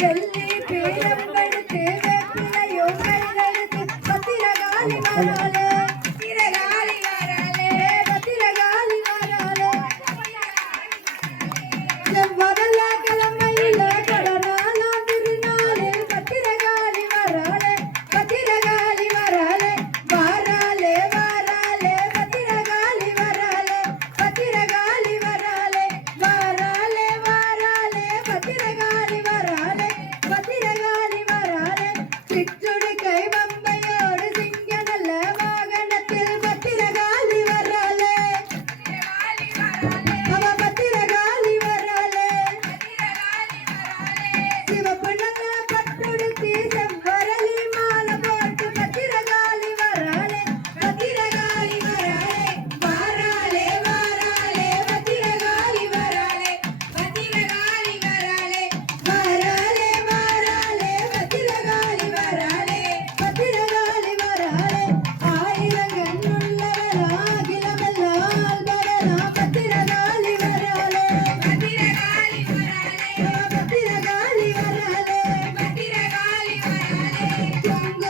வெள்ளி பேரங்களுக்கு வெப்பிலையோ கைகளுக்கு பத்திரகாளி வராளே பத்திரகாளி வராளே பத்திரகாளி வராளே செவ்வகல்ல கிழமையில கடனாலாம் திருநாளே பத்திரகாளி வராளே பத்திரகாளி வராளே வாராளே வாராளே பத்திரகாளி வராளே பத்திரகாளி வராளே வாராளே வாராளே பத்திரகாளி வராளே பத்திரகாளி வராளே சிற்றுடு கை பம்பையோடு சிங்க நல்ல வாகனத்தில் பத்திரகாளி வராளே அவ பத்திரகாளி வராளே சிவப்பு நல்ல பட்டுடுத்தி செவ்வரளி மாலை போட்டு பத்திரகாளி வராளே பத்திரகாளி வராளே வாராளே வாராளே பத்திரகாளி வராளே பத்திரகாளி வராளே வாராளே வாராளே பத்திரகாளி வராளே பத்திரகாளி வராளே ஆயிரங்கண்ணுள்ளவளாகிலமெல்லாம் பரனா பத்திரகாளி வராளே பத்திரகாளி வராளே பத்திரகாளி வராளே பத்திரகாளி வராளே குங்கும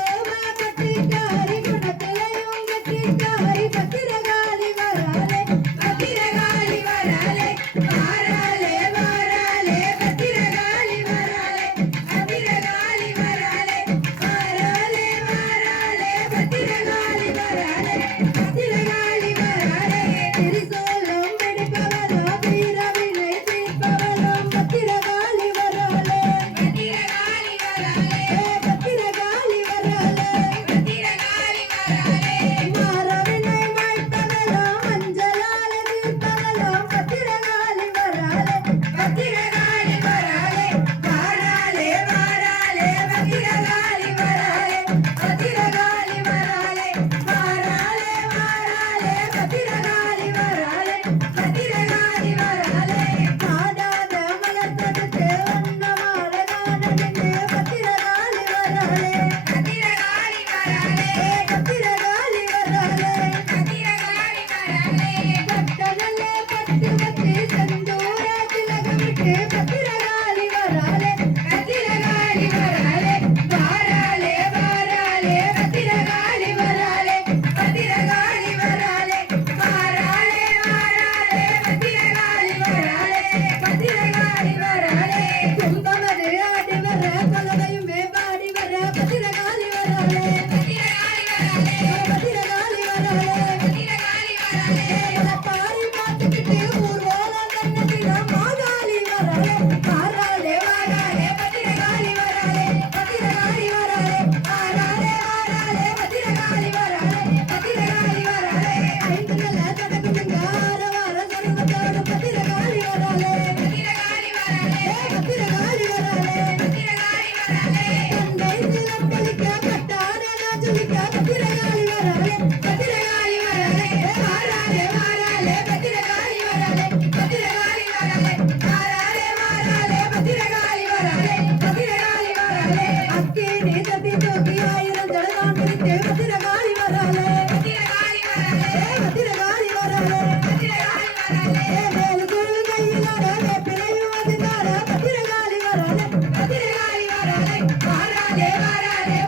பட்டிக்காரி குணத்திலையும் கட்டிக்காரி பத்திரகாளி வராளே பத்திரகாளி வராளே வாராளே வாராளே பத்திரகாளி வராளே பத்திரகாளி வராளே வாராளே வாராளே பத்திரகாளி வராளே பத்திரகாளி வராளே திரிசூலம் பிடிப்பவளோ வீரவினை தீர்ப்பவளோ பத்திரகாளி வராளே பத்திரகாளி வராளே பத்திரகாளி வராளே பத்திரகாளி வராளே மாரவினை மாய்ப்பவளோ மஞ்சளால தீர்ப்பவளோ பத்திரகாளி வராளே பத்திரகாளி வராளே வாராளே வாராளே பத்திரகாளி வராளே பத்திரகாளி வராளே வாராளே வாராளே பத்திரகாளி வராளே பத்திரகாளி வராளே காடாத மலர் தொடுத்து வண்ணமாட காணனின்னு பத்திரகாளி வராளே பத்திரகாளி வராளே பத்திரகாளி வராளே பத்திரகாளி வராளே பட்டனல்லே பட்டு வச்சு செந்தூர திலகமிட்டு பத்திரகாளி வராளே பத்திரகாளி வராளே வாராளே வாராளே பத்திரகாளி வராளே பத்திரகாளி வராளே வாராளே வாராளே பத்திரகாளி வராளே பத்திரகாளி வராளே கும்பமது ஆடி வர கலவையுமே பாடி வர பத்திரகாளி வராளே பத்திரகாளி வராளே பத்திரகாளி வராளே பத்திரகாளி வராளே பாரி பார்த்துக்கிட்டு ஊர்வலம் கண்ணகிட மாகாளி வராளே வாராளே வாராளே பத்திரகாளி வராளே பத்திரகாளி வராளே வாராளே வாராளே பத்திரகாளி வராளே பத்திரகாளி வராளே ஐந்து நல்ல தொடக்குங்க ஆரவார சருவத்தோடு பத்திரகாளி வராளே பத்திரகாளி வராளே பத்திரகாளி வராளே பத்திரகாளி வராளே தந்தை சிலம்பலிக்க கட்டார நாச்சுலிக்க பத்திரகாளி வராளே பத்திரகாளி வராளே வாராளே வாராளே பத்திரகாளி வராளே பத்திரகாளி வராளே வாராளே வாராளே பத்திரகாளி வராளே பத்திரகாளி வராளே அக்கேனே தத்தி தூக்கி ஆயிரம் ஜலதான் பிடித்து பத்திரகாளி வராளே பத்திரகாளி வராளே பத்திரகாளி வராளே பத்திரகாளி வராளே மேலு குரு கையிலாட வேப்பிலையும் அதிகார பத்திரகாளி வராளே பத்திரகாளி வராளே வாராளே வாராளே